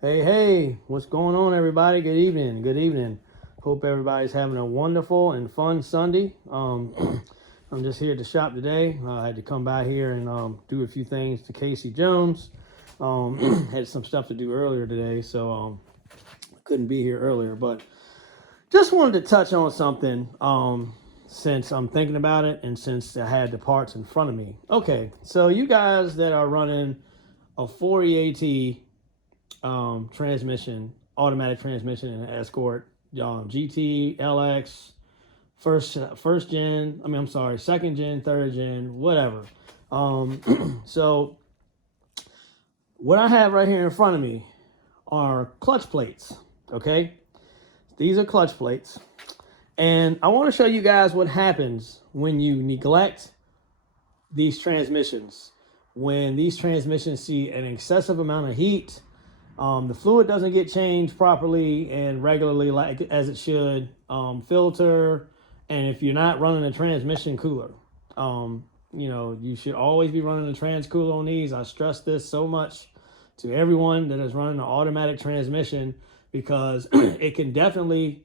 Hey, what's going on, everybody? Good evening. Good evening. Hope everybody's having a wonderful and fun Sunday. I'm just here at the shop today. I had to come by here and do a few things to Casey Jones. Had some stuff to do earlier today, so couldn't be here earlier. But just wanted to touch on something since I'm thinking about it and since I had the parts in front of me. Okay, so you guys that are running a 4EAT transmission, automatic transmission in an Escort, GT, LX, first gen. I'm sorry, second gen, third gen, whatever. So what I have right here in front of me are clutch plates. Okay, these are clutch plates, and I want to show you guys what happens when you neglect these transmissions. When these transmissions see an excessive amount of heat, the fluid doesn't get changed properly and regularly like as it should. Filter, and if you're not running a transmission cooler, you should always be running a trans cooler on these. I stress this so much to everyone that is running an automatic transmission because it can definitely,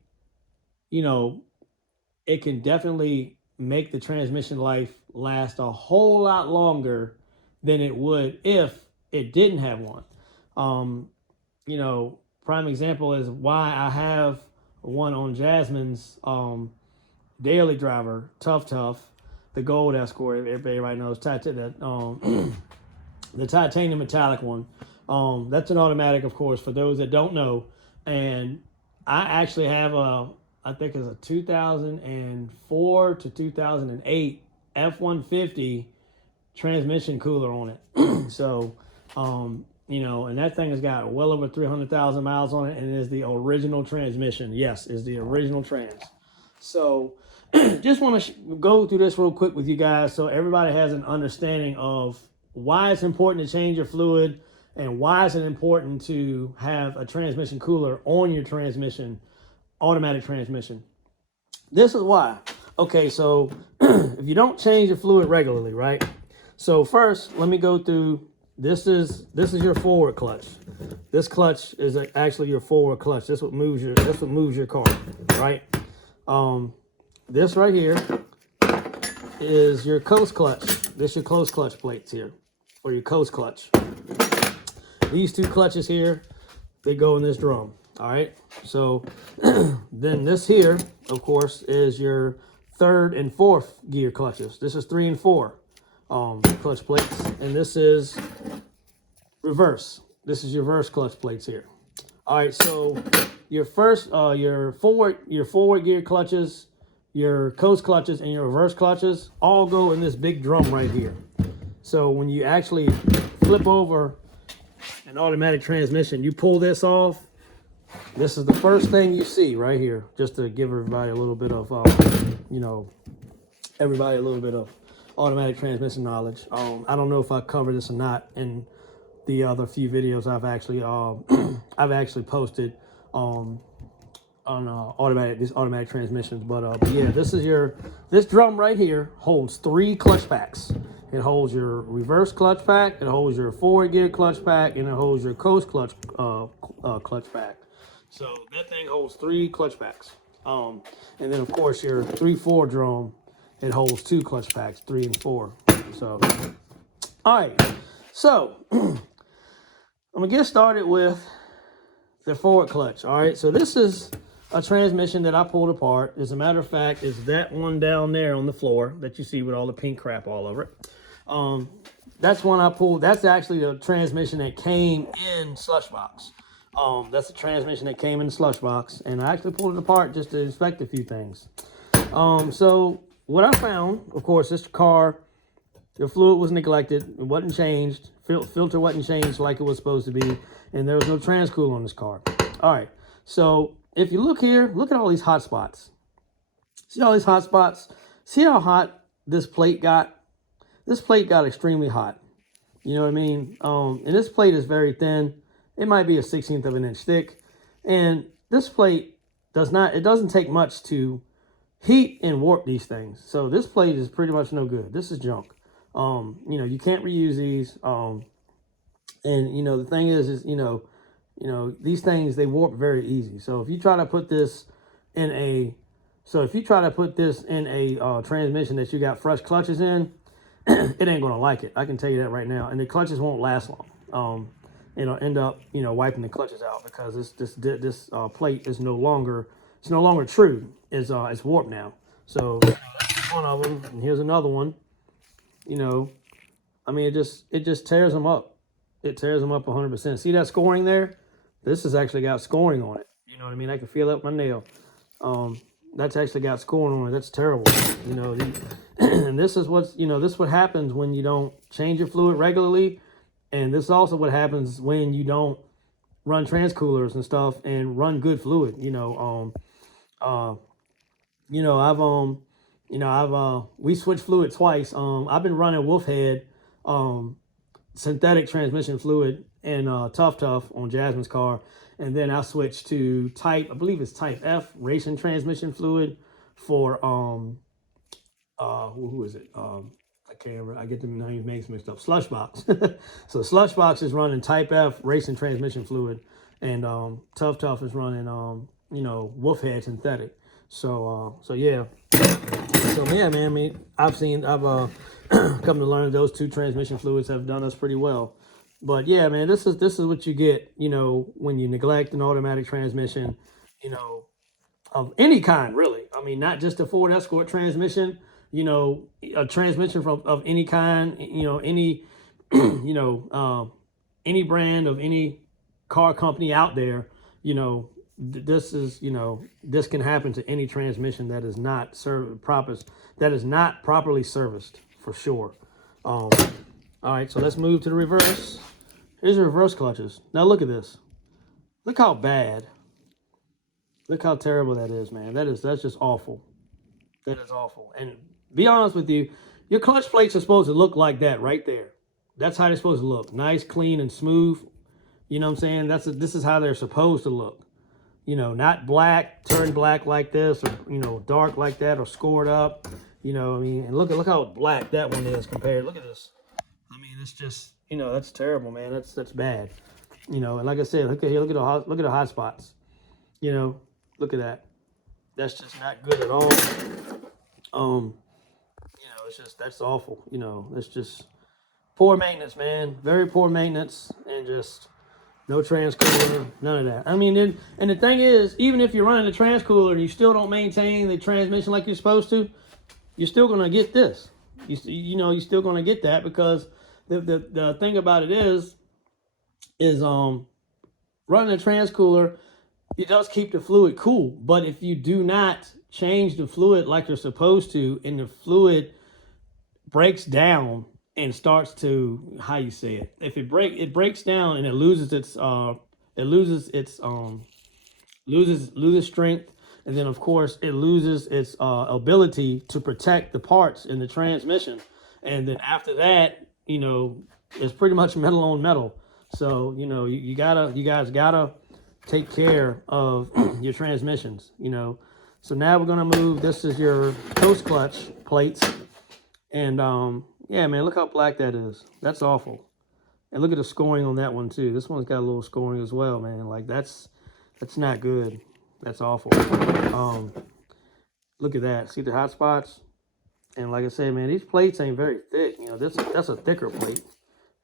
make the transmission life last a whole lot longer than it would if it didn't have one. Prime example is why I have one on Jasmine's daily driver, Tough, the gold Escort. Everybody knows the titanium metallic one. That's an automatic, of course, for those that don't know. And I actually have I think it's a 2004 to 2008 F-150 transmission cooler on it. So, and that thing has got well over 300,000 miles on it, and it is the original transmission. Yes, is the original trans. So, just want to go through this real quick with you guys so everybody has an understanding of why it's important to change your fluid and why is it important to have a transmission cooler on your transmission, automatic transmission. This is why. Okay, so if you don't change your fluid regularly, right? So first, let me go through. This is your forward clutch. This clutch is actually your forward clutch. This what moves your car, right? This right here is your coast clutch. This is your coast clutch plates here, or your coast clutch. These two clutches here, they go in this drum. All right. So then this here, of course, is your third and fourth gear clutches. This is 3 and 4 clutch plates, and this is reverse. This is your reverse clutch plates here. All right. So your first, your forward gear clutches, your coast clutches, and your reverse clutches all go in this big drum right here. So when you actually flip over an automatic transmission, you pull this off. This is the first thing you see right here, just to give everybody a little bit of, automatic transmission knowledge. I don't know if I covered this or not in the other few videos I've actually posted on automatic transmissions. But yeah, this drum right here holds 3 clutch packs. It holds your reverse clutch pack, it holds your forward gear clutch pack, and it holds your coast clutch clutch pack. So that thing holds 3 clutch packs. And then of course your 3-4 drum, it holds 2 clutch packs, 3 and 4. So, all right. So I'm gonna get started with the forward clutch. All right. So this is a transmission that I pulled apart. As a matter of fact, it's that one down there on the floor that you see with all the pink crap all over it. That's one I pulled. That's actually the transmission that came in slush box. That's the transmission that came in the slush box, and I actually pulled it apart just to inspect a few things. So what I found, of course, this car, the fluid was neglected. It wasn't changed. Filter wasn't changed like it was supposed to be, and there was no trans cooler on this car. All right. So if you look here, look at all these hot spots. See all these hot spots? See how hot this plate got? This plate got extremely hot. You know what I mean? And this plate is very thin. It might be a 1/16 of an inch thick. And this plate doesn't take much to heat and warp these things. So this plate is pretty much no good. This is junk. You can't reuse these. And the thing is, You know, these things, they warp very easy. So if you try to put this in a transmission that you got fresh clutches in, it ain't gonna like it. I can tell you that right now. And the clutches won't last long. It'll end up, wiping the clutches out because this plate is no longer true. It's warped now. So that's one of them. And here's another one. I mean, it just tears them up. It tears them up 100%. See that scoring there? This has actually got scoring on it. You know what I mean? I can feel it with my nail. That's actually got scoring on it. That's terrible. And this is what happens when you don't change your fluid regularly. And this is also what happens when you don't run transcoolers and stuff and run good fluid. We switched fluid twice. I've been running Wolfhead synthetic transmission fluid and Tough on Jasmine's car, and then I switched to I believe it's Type F racing transmission fluid for who is it? I can't remember. I get the names mixed up. Slushbox. So Slushbox is running Type F racing transmission fluid, and Tough is running Wolfhead synthetic. So yeah. So yeah, man. I mean, I've come to learn that those two transmission fluids have done us pretty well. But yeah, man, this is what you get, when you neglect an automatic transmission, of any kind, really. I mean, not just a Ford Escort transmission, a transmission of any kind, any, any brand of any car company out there, this can happen to any transmission that is not properly serviced, for sure. All right, so let's move to the reverse. Here's the reverse clutches. Now look at this. Look how bad. Look how terrible that is, man. That's just awful. That is awful. And be honest with you, your clutch plates are supposed to look like that right there. That's how they're supposed to look. Nice, clean, and smooth. You know what I'm saying? This is how they're supposed to look. Not black, turned black like this, or, dark like that, or scored up. And look how black that one is compared. Look at this. I mean, it's just, that's terrible, man. That's bad. And like I said, look at the hot spots. Look at that. That's just not good at all. It's just, that's awful. It's just poor maintenance, man. Very poor maintenance, and just no transcooler, none of that. I mean, and the thing is, even if you're running the transcooler and you still don't maintain the transmission like you're supposed to, you're still gonna get this. You're still gonna get that, because the thing about it is running a transcooler, it does keep the fluid cool. But if you do not change the fluid like you're supposed to, and the fluid breaks down and starts to, how you say it, if it breaks down and it loses strength, and then of course it loses its ability to protect the parts in the transmission, and then after that, it's pretty much metal on metal. So you guys gotta take care of your transmissions. So now we're gonna move. This is your post clutch plates, and yeah, man, look how black that is. That's awful. And look at the scoring on that one too. This one's got a little scoring as well, man. Like that's not good. That's awful. Look at that. See the hot spots? And like I said, man, these plates ain't very thick. That's a thicker plate.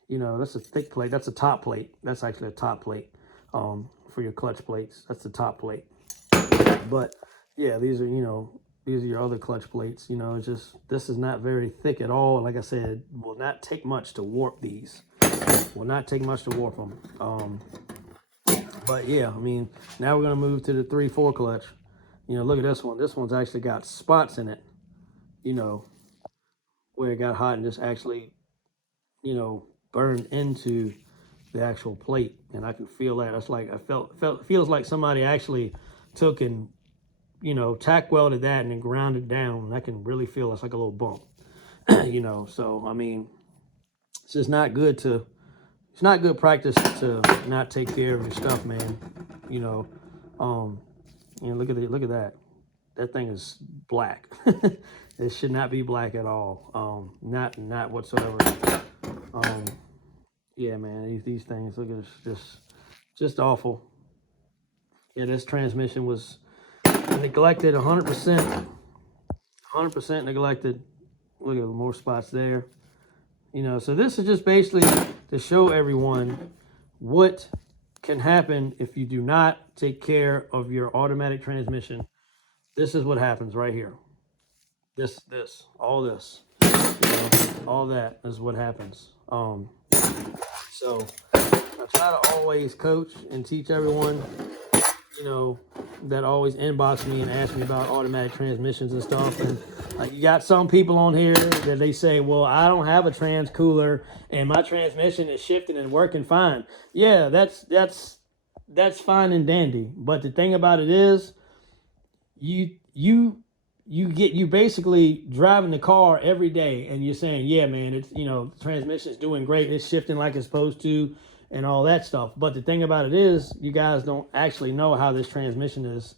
That's a thick plate. That's a top plate. That's actually a top plate for your clutch plates. That's the top plate. But yeah, these are your other clutch plates. It's just, this is not very thick at all. Like I said, will not take much to warp these. Will not take much to warp them. But yeah, I mean, now we're gonna move to the 3/4 clutch. Look at this one. This one's actually got spots in it. Where it got hot and just actually, burned into the actual plate, and I can feel that. It's like feels like somebody actually took and tack welded that and then ground it down, and I can really feel it's like a little bump. So I mean, it's just not good it's not good practice to not take care of your stuff, man. Look at that. That thing is black. It should not be black at all. Not whatsoever. Yeah, man, these things, look at this, Just awful. Yeah, this transmission was neglected 100%. 100% neglected. Look at more spots there. You know, so this is just basically to show everyone what can happen if you do not take care of your automatic transmission. This is what happens right here. All this, you know, all that is what happens. So I try to always coach and teach everyone, you know, that always inbox me and ask me about automatic transmissions and stuff. And like, you got some people on here that they say, well, I don't have a trans cooler and my transmission is shifting and working fine. Yeah, that's fine and dandy. But the thing about it is, you basically driving the car every day and you're saying, yeah, man, it's, you know, the transmission is doing great, it's shifting like it's supposed to and all that stuff. But the thing about it is, you guys don't actually know how this transmission is,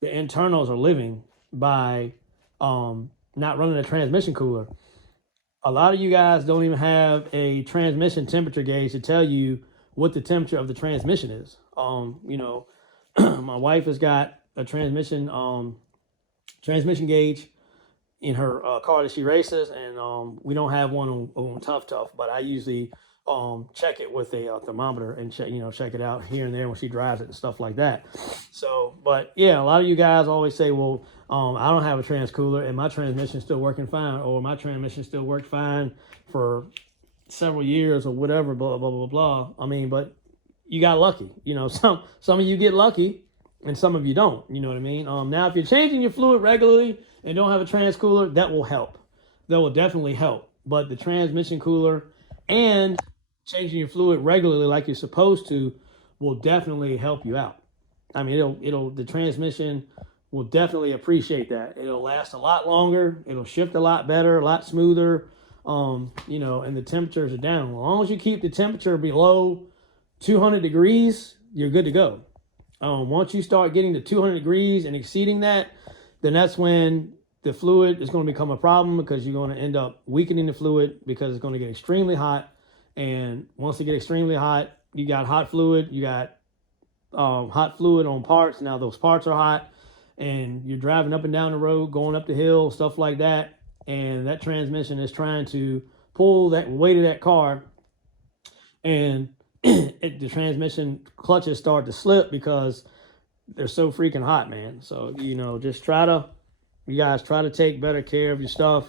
the internals are living by not running a transmission cooler. A lot of you guys don't even have a transmission temperature gauge to tell you what the temperature of the transmission is. You know, my wife has got a transmission gauge in her car that she races, and we don't have one on Tough, but I usually check it with a thermometer and check it out here and there when she drives it and stuff like that. So, but yeah, a lot of you guys always say, well, I don't have a trans cooler and my transmission is still working fine, or my transmission still worked fine for several years or whatever, blah, blah, blah, blah. I mean, but you got lucky. You know, some of you get lucky and some of you don't. You know what I mean? Now, if you're changing your fluid regularly and don't have a trans cooler, that will help. That will definitely help. But the transmission cooler and changing your fluid regularly like you're supposed to will definitely help you out. I mean, the transmission will definitely appreciate that. It'll last a lot longer. It'll shift a lot better, a lot smoother. You know, and the temperatures are down. As long as you keep the temperature below 200 degrees, you're good to go. Once you start getting to 200 degrees and exceeding that, then that's when the fluid is going to become a problem, because you're going to end up weakening the fluid because it's going to get extremely hot. And once it gets extremely hot, you got hot fluid, you got hot fluid on parts. Now those parts are hot and you're driving up and down the road, going up the hill, stuff like that. And that transmission is trying to pull that weight of that car, and the transmission clutches start to slip because they're so freaking hot, man. So, you know, just you guys try to take better care of your stuff.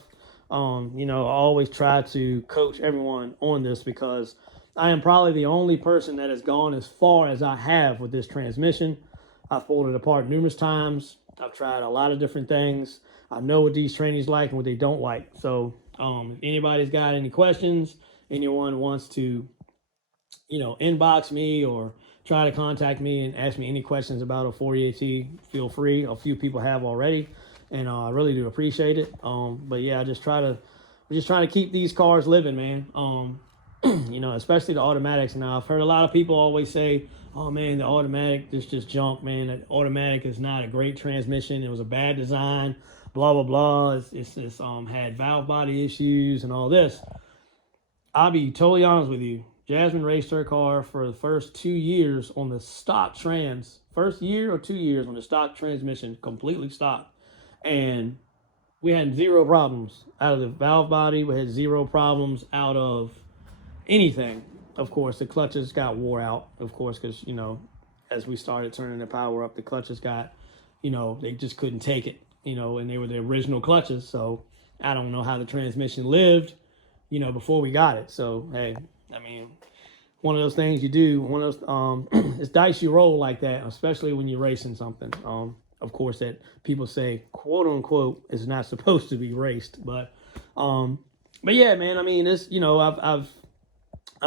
You know, I always try to coach everyone on this, because I am probably the only person that has gone as far as I have with this transmission. I've pulled it apart numerous times. I've tried a lot of different things. I know what these trannies like and what they don't like. So if anybody's got any questions, anyone wants to, you know, inbox me or try to contact me and ask me any questions about a 40AT, feel free. A few people have already, and I really do appreciate it. But yeah, we're just trying to keep these cars living, man. You know, especially the automatics. Now, I've heard a lot of people always say, oh man, the automatic is just junk, man. The automatic is not a great transmission. It was a bad design, blah, blah, blah. It's had valve body issues and all this. I'll be totally honest with you. Jasmine raced her car for the first 2 years on the stock trans. First year or 2 years on the stock transmission, completely stock. And we had zero problems out of the valve body. We had zero problems out of anything. Of course, the clutches got wore out, of course, because, you know, as we started turning the power up, the clutches got, you know, they just couldn't take it, you know, and they were the original clutches. So I don't know how the transmission lived, you know, before we got it. So, hey, I mean, one of those things you do, one of those, it's dice you roll like that, especially when you're racing something. Of course, that people say, quote unquote, is not supposed to be raced. But yeah, man, I mean, it's, you know, I've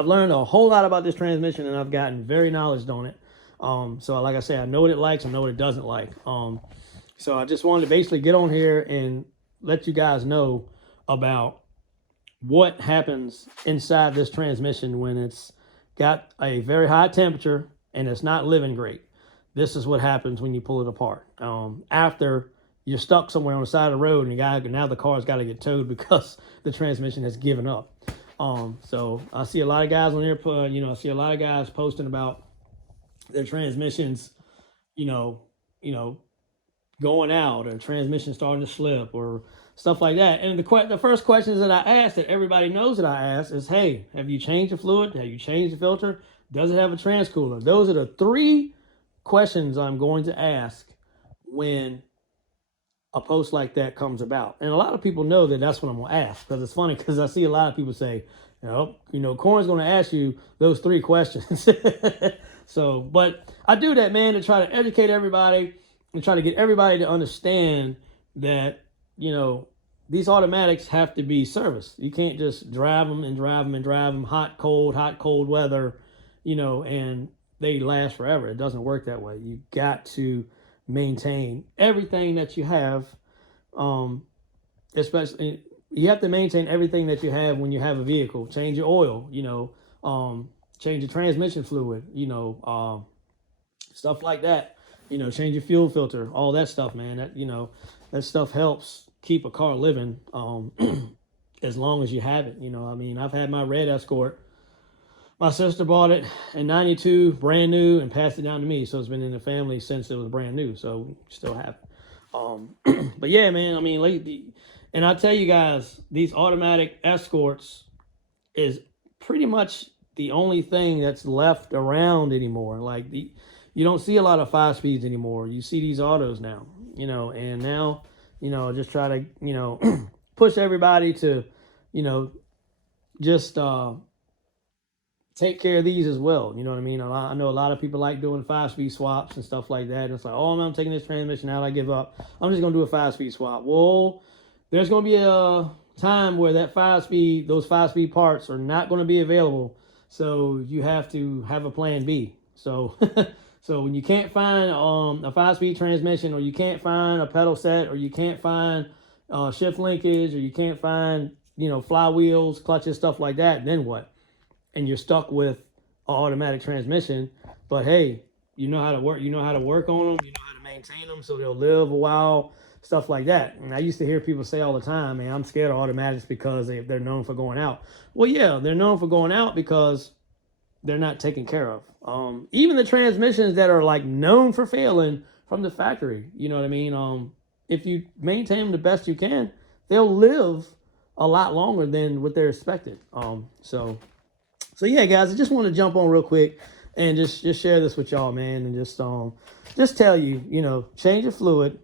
learned a whole lot about this transmission, and I've gotten very knowledgeable on it. So like I say, I know what it likes, I know what it doesn't like. So I just wanted to basically get on here and let you guys know about what happens inside this transmission when it's got a very high temperature and it's not living great. This is what happens when you pull it apart. After you're stuck somewhere on the side of the road and now the car's got to get towed because the transmission has given up. So I see a lot of guys on here, you know, I see a lot of guys posting about their transmissions, you know, you know, going out, or transmission starting to slip, or stuff like that. And the first questions that I ask, that everybody knows that I ask, is, hey, have you changed the fluid? Have you changed the filter? Does it have a transcooler? Those are the 3 questions I'm going to ask when a post like that comes about. And a lot of people know that that's what I'm going to ask, because it's funny, because I see a lot of people say, Corn's going to ask you those 3 questions. So, but I do that, man, to try to educate everybody and try to get everybody to understand that, these automatics have to be serviced. You can't just drive them and drive them and drive them hot, cold weather, and they last forever. It doesn't work that way. You got to maintain everything that you have, especially you have to maintain everything that you have when you have a vehicle. Change your oil, change your transmission fluid, stuff like that. Change your fuel filter, all that stuff, man. That stuff helps keep a car living as long as you have it. I've had my red Escort. My sister bought it in '92, brand new, and passed it down to me. So it's been in the family since it was brand new. So we still have it. But yeah, man, and I tell you guys, these automatic Escorts is pretty much the only thing that's left around anymore. You don't see a lot of 5-speeds anymore. You see these autos now, and now, just try to, push everybody to, just take care of these as well. You know what I mean? I know a lot of people like doing 5-speed swaps and stuff like that. And it's like, oh, man, I'm taking this transmission out. I give up. I'm just going to do a 5-speed swap. Well, there's going to be a time where those 5-speed parts are not going to be available. So you have to have a plan B. So, so when you can't find a 5-speed transmission, or you can't find a pedal set, or you can't find shift linkage, or you can't find, flywheels, clutches, stuff like that, then what? And you're stuck with an automatic transmission. But hey, you know how to work on them, you know how to maintain them so they'll live a while, stuff like that. And I used to hear people say all the time, man, I'm scared of automatics because they're known for going out. Well, yeah, they're known for going out because they're not taken care of. Even the transmissions that are known for failing from the factory, you know what I mean? If you maintain them the best you can, they'll live a lot longer than what they're expected. So yeah, guys, I just want to jump on real quick and just share this with y'all, man, and just tell you, change your fluid,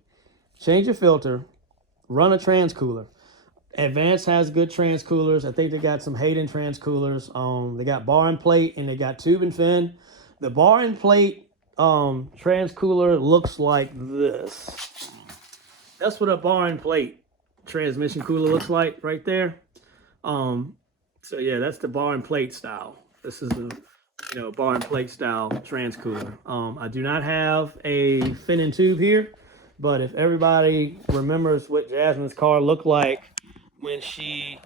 change your filter, run a transcooler. Advance has good transcoolers. I think they got some Hayden transcoolers. They got bar and plate, and they got tube and fin. The bar and plate transcooler looks like this. That's what a bar and plate transmission cooler looks like right there. So yeah, that's the bar and plate style. This is the bar and plate style transcooler. I do not have a fin and tube here, but if everybody remembers what Jasmine's car looked like when she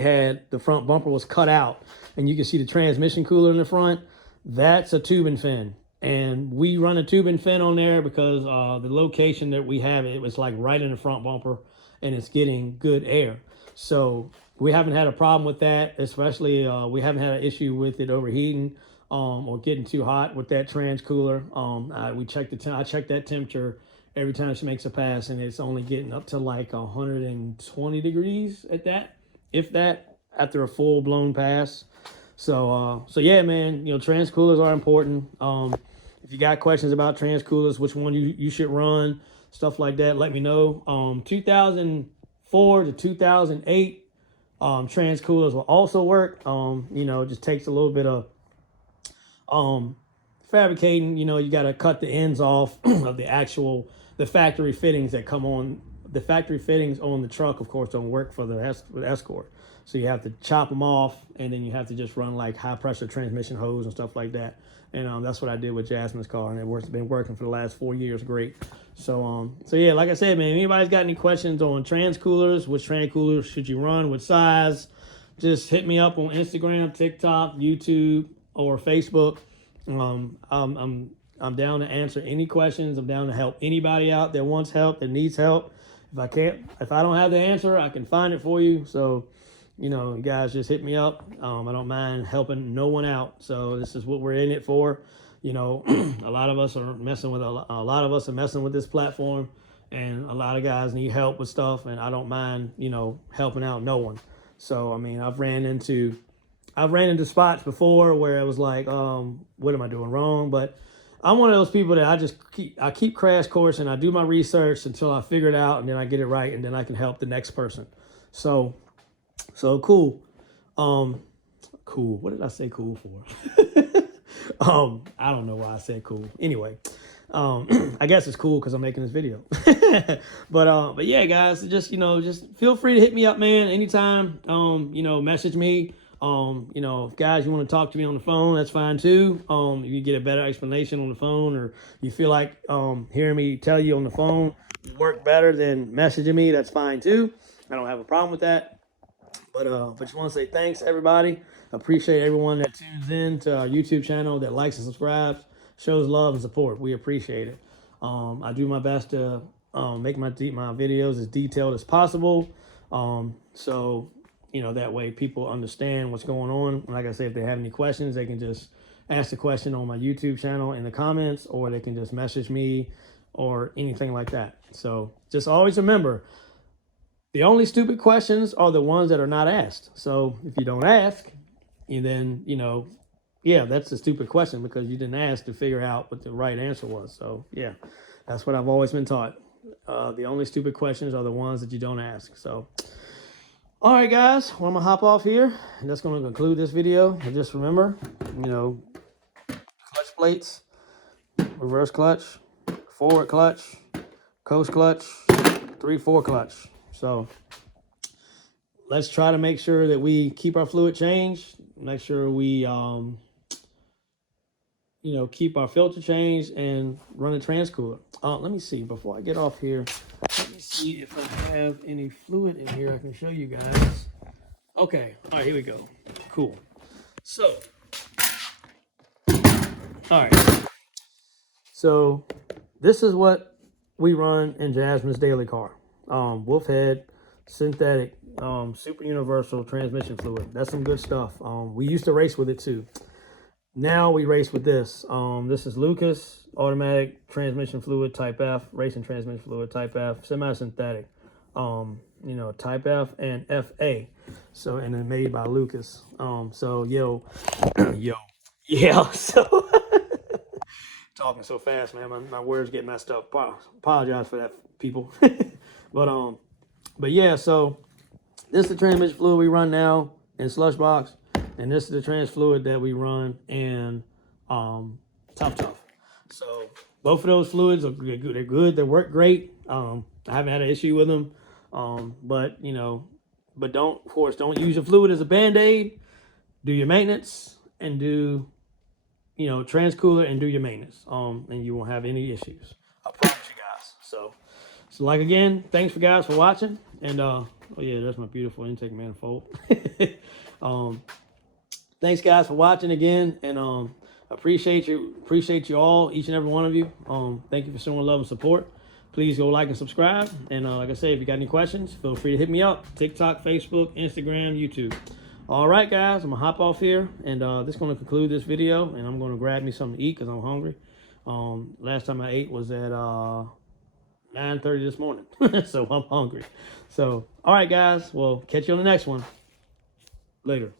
had the front bumper was cut out, and you can see the transmission cooler in the front, that's a tube and fin. And we run a tube and fin on there because the location that we have it was right in the front bumper, and it's getting good air. So we haven't had a problem with that, especially we haven't had an issue with it overheating or getting too hot with that transcooler. I check that temperature every time she makes a pass, and it's only getting up to 120 degrees at that, if that, after a full blown pass. So yeah, man, transcoolers are important. If you got questions about transcoolers, which one you should run, stuff like that, let me know. 2004 to 2008 transcoolers will also work. It just takes a little bit of fabricating. You got to cut the ends off of the factory fittings that come on. The factory fittings on the truck, of course, don't work for the Escort. So you have to chop them off, and then you have to just run high pressure transmission hose and stuff like that. And that's what I did with Jasmine's car, and it's been working for the last 4 years. Great. So yeah, like I said, man, if anybody's got any questions on transcoolers, which transcoolers should you run, what size, just hit me up on Instagram, TikTok, YouTube, or Facebook. I'm down to answer any questions. I'm down to help anybody out that wants help, that needs help. If I don't have the answer, I can find it for you. So, you know, you guys just hit me up. I don't mind helping no one out. So this is what we're in it for. You know, a lot of us are messing with a lot of us are messing with this platform, and a lot of guys need help with stuff, and I don't mind, you know, helping out no one. So I mean, I've ran into spots before where it was like, what am I doing wrong? But I'm one of those people that I keep crash course and I do my research until I figure it out, and then I get it right, and then I can help the next person. So cool. Cool. What did I say cool for? I don't know why I said cool. Anyway, I guess it's cool because I'm making this video. But yeah, guys, just, you know, just feel free to hit me up, man, anytime. You know, message me. You know, if guys, you want to talk to me on the phone, that's fine too. If you get a better explanation on the phone, or you feel like hearing me tell you on the phone work better than messaging me, that's fine too. I don't have a problem with that. But just want to say thanks, everybody. Appreciate everyone that tunes in to our YouTube channel, that likes and subscribes, shows love and support. We appreciate it. I do my best to make my videos as detailed as possible. So, you know, that way people understand what's going on. Like I said, if they have any questions, they can just ask the question on my YouTube channel in the comments, or they can just message me or anything like that. So just always remember, the only stupid questions are the ones that are not asked. So if you don't ask, and then, you know, yeah, that's a stupid question because you didn't ask to figure out what the right answer was. So yeah, that's what I've always been taught. The only stupid questions are the ones that you don't ask. So, all right, guys, well, I'm gonna hop off here, and that's gonna conclude this video. And just remember, you know, clutch plates, reverse clutch, forward clutch, coast clutch, 3/4 clutch. So let's try to make sure that we keep our fluid changed. Make sure we, you know, keep our filter changed and run a transcooler. Let me see, before I get off here, let me see if I have any fluid in here I can show you guys. Okay, all right, here we go. Cool. So, all right. So this is what we run in Jasmine's daily car. Wolfhead synthetic super universal transmission fluid. That's some good stuff. We used to race with it too. Now we race with this. This is Lucas automatic transmission fluid type F, racing transmission fluid type F, semi-synthetic, you know, type F and FA. So, and then made by Lucas. So yo, yeah. So talking so fast, man, my words get messed up. Apologize for that, people. But yeah, so this is the transmission fluid we run now in Slush Box, and this is the trans fluid that we run in Tough. So both of those fluids are good. They're good. They work great. I haven't had an issue with them. But you know, but don't use your fluid as a band-aid. Do your maintenance and do, you know, transcooler and do your maintenance. And you won't have any issues. I promise you guys. So like again, thanks for guys for watching. And oh yeah, that's my beautiful intake manifold. Thanks guys for watching again, and appreciate you all, each and every one of you. Thank you for showing love and support. Please go like and subscribe. And like I said, if you got any questions, feel free to hit me up. TikTok, Facebook, Instagram, YouTube. All right, guys, I'm gonna hop off here, and this is gonna conclude this video. And I'm gonna grab me something to eat because I'm hungry. Last time I ate was at 9:30 this morning. So I'm hungry. So, all right, guys. Well, catch you on the next one. Later.